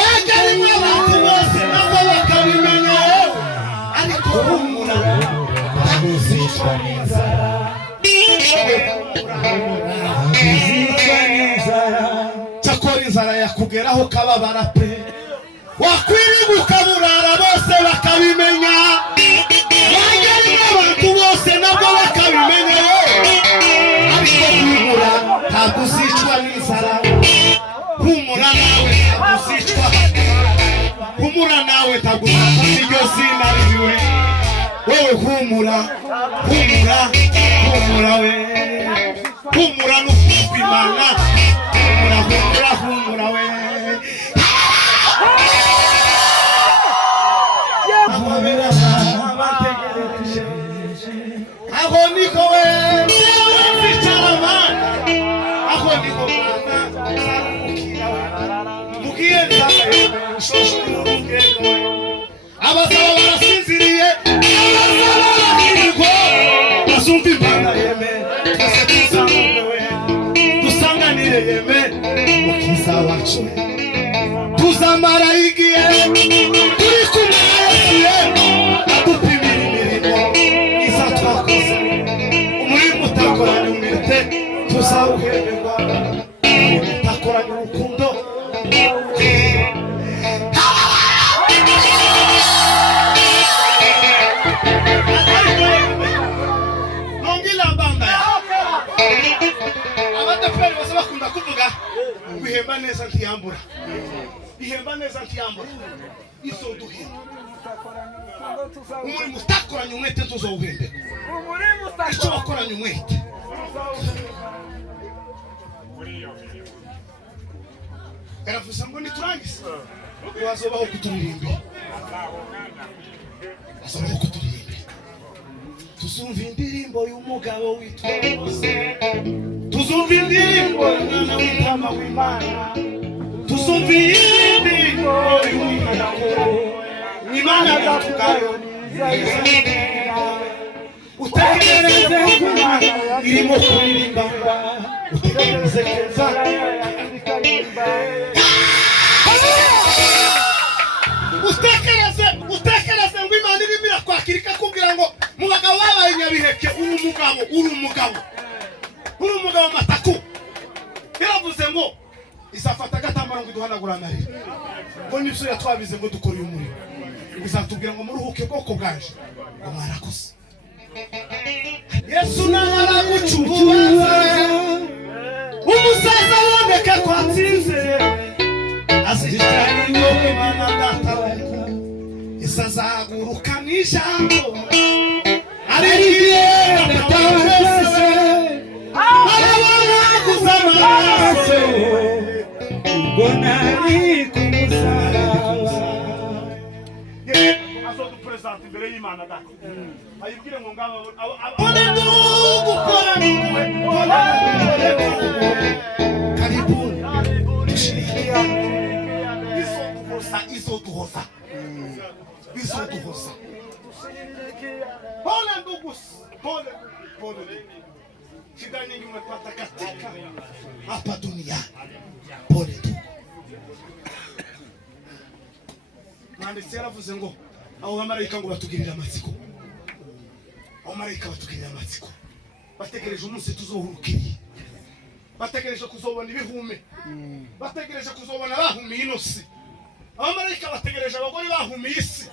wagarimo abantu bose nabo bakabimenya ariko humura ntuzicwa n'inzara cyakora inzara yakugeraho kababara pe wakwiriye ukaburara bose bakabimenya wagarimo abantu bose nabo bakabimenya ariko humura ntabwo uzicwa n'inzara humura nawe ntabwo uzicwa humura nawe ntabwo uzapfa n'iryo zina riwe wowe humura humura humura we humura n'ufite imana humura humura humura we aho niko we zicarama aho niko mwana sarukira mugiye nzaye shoshura urugendo abasaba barasinziriye abasaba barahirwa basumva imana yeme twese tuzamuwe dusanganire yeme mukiza wacu tuzamara igihe turi kumwe adupimira imirimo iza twakoze umurimo utakoranye umwete tuzawuheberwa utakoranye urukundo abadaperi bose bakunda kuvuga guhemba neza ntiyambura ihemba neza ntiyambura izo duhemba umurimo utakoranye umwete tuzawuhemberwa icyo wakoranye umwete yaravuze ngo niturangize wazobaho kuturirimbira azobaho kuturirimbira tuzumva indirimbo y'umugabo witwa Mose tuzumva indirimbo y'umwana w'intama w'Imana tuzumva indirimbo y'umwana Imana yatukayo utekereze Imana irimo kuririmba utekereze keza utekereze ngo Imana irimo irakwakirika kugira ngo mu bagabo babaye nyabiheke uri umugabo mataku yaravuze ngo isafata agatambaro ngo duhanagura amarira ngo nibyo yatwabize ngo dukore uyu murimo bizatubwira ngo muruhuke bwoko bwaje ngo mwarakoze Yesu naragucuruza umusaza woneka kwatsinze azijyanye n'Imana datawe isazaguruka n'ijambo arigiye natawese abana kuzamaraso ubwo nari kumusaraba azodu present imbere y'Imana dako ayibwire ngo ngaba abone gukora n'umwe karibuni dushirikiya izoduhoza pole ndugu pole shida nyingi umepata katika hapa duniani pole tu mwanditsi yaravuze ngo abo bamarayika ngo batugirira amatsiko abo marayika batugirira amatsiko bategereje umunsi tuzohurukiriye bategereje kuzobona ibihume bategereje kuzobona bahumiye inosi abamarayika bategereje abagore bahumiye isi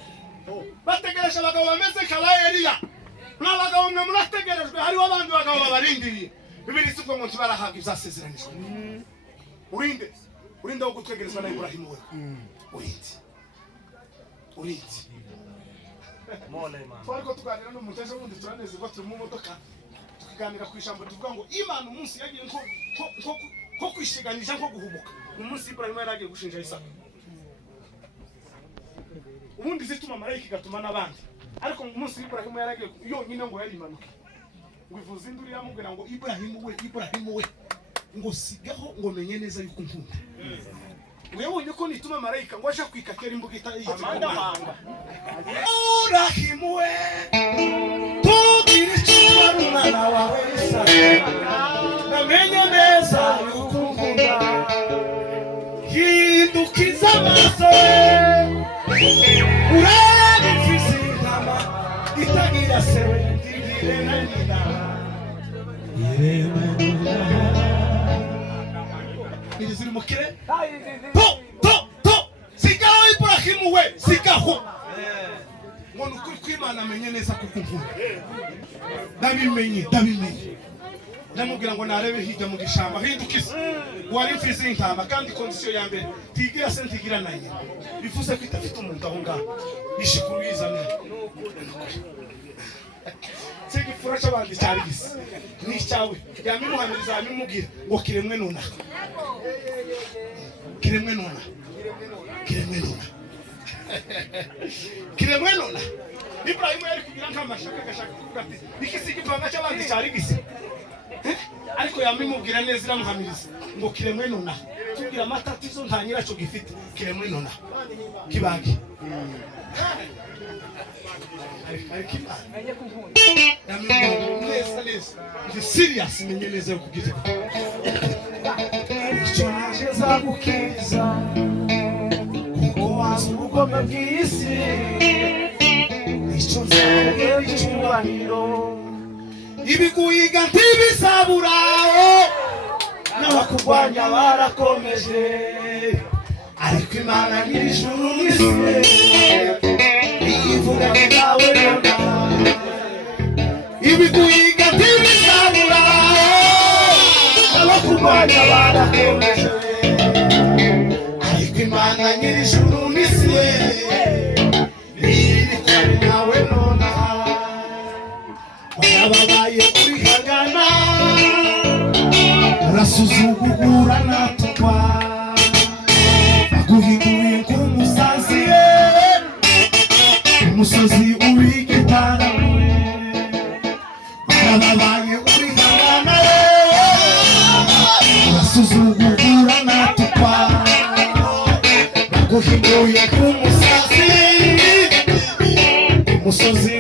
bategereje abagabo bameze nk'aba Eliya n'abagabo mwe murategerejwe hariho abandi bagabo babarindiriye bibiri sibwo ngo ntibarahabwa ibyasezeranijwe urinde wo gutwegerezwa na Ibrahimu we urinde twariko tuganira n'umuteje wundi turanezerwa turi mu modoka tukiganira ku ijambo tuvuga ngo Imana umunsi yagiye nko kwishiganisha nko guhubuka umunsi Ibrahimu yaragiye gushinja Isaka ubundi zituma marayika igatuma n'abandi ariko umunsi Ibrahimu yaragiye yonyine ngo yari imanuke ngo ivuze induru yamubwira ngo Ibrahimu we ngo sigaho ngo menye neza yuko nkunda uyabonye ko nituma marayika ngo aje kwikakera imbuga itayamanda Ibrahimu we tubire cyubara umwana wawe Isaka namenye neza yuko nkunda ukiza amaso urebe imfizi y'intama itagira sewe ntigire na nyina iri ziri mu kire sigaho Iburahimu we sigaho ngo nukuri kw'Imana amenye neza kuko nkunda ndabimenye ndamubwira ngo narebe hirya mu gishamba hindukiza wari imfizi y'intama kandi kondisiyo ya mbere tigira se ntigira na nyina bivuze ko itafite umuntu aho ngaho ishikuru yizanira segifura cy'abandi cyari gisi ni cyawe yamimuhamiriza yamimubwira ngo kiremwe nona Ibrahimu yari kugira nk'amashaka agashaka kuvuga ati ikisigi panga cy'abandi cyari gisi ariko yamimubwira neza iramuhamiriza ngo kiremwe nona tubwira amatatizo nta nyiracyo gifite kiremwe nona kibagi ndi serious menye neza yo kugira icyo naje zagukiza kuko wazi ubugome bw'isi icyo nzabwira icyubahiro ibiguhiga ntibizaburaho n'abakurwanya barakomeje ariko Imana nyir'ijuru n'isi ivuga nawe nona ibiguhiga ntibizaburaho n'abakurwanya barakomeje ariko Imana nyir'ijuru n'isi iri nawe nona warababaye kwihangana urasuzugura natwa baguhinduye nk'umusazi umusozi w'igitarawe warababaye kwihangana urasuzugura natwa baguhinduye nk'umusazi umusozi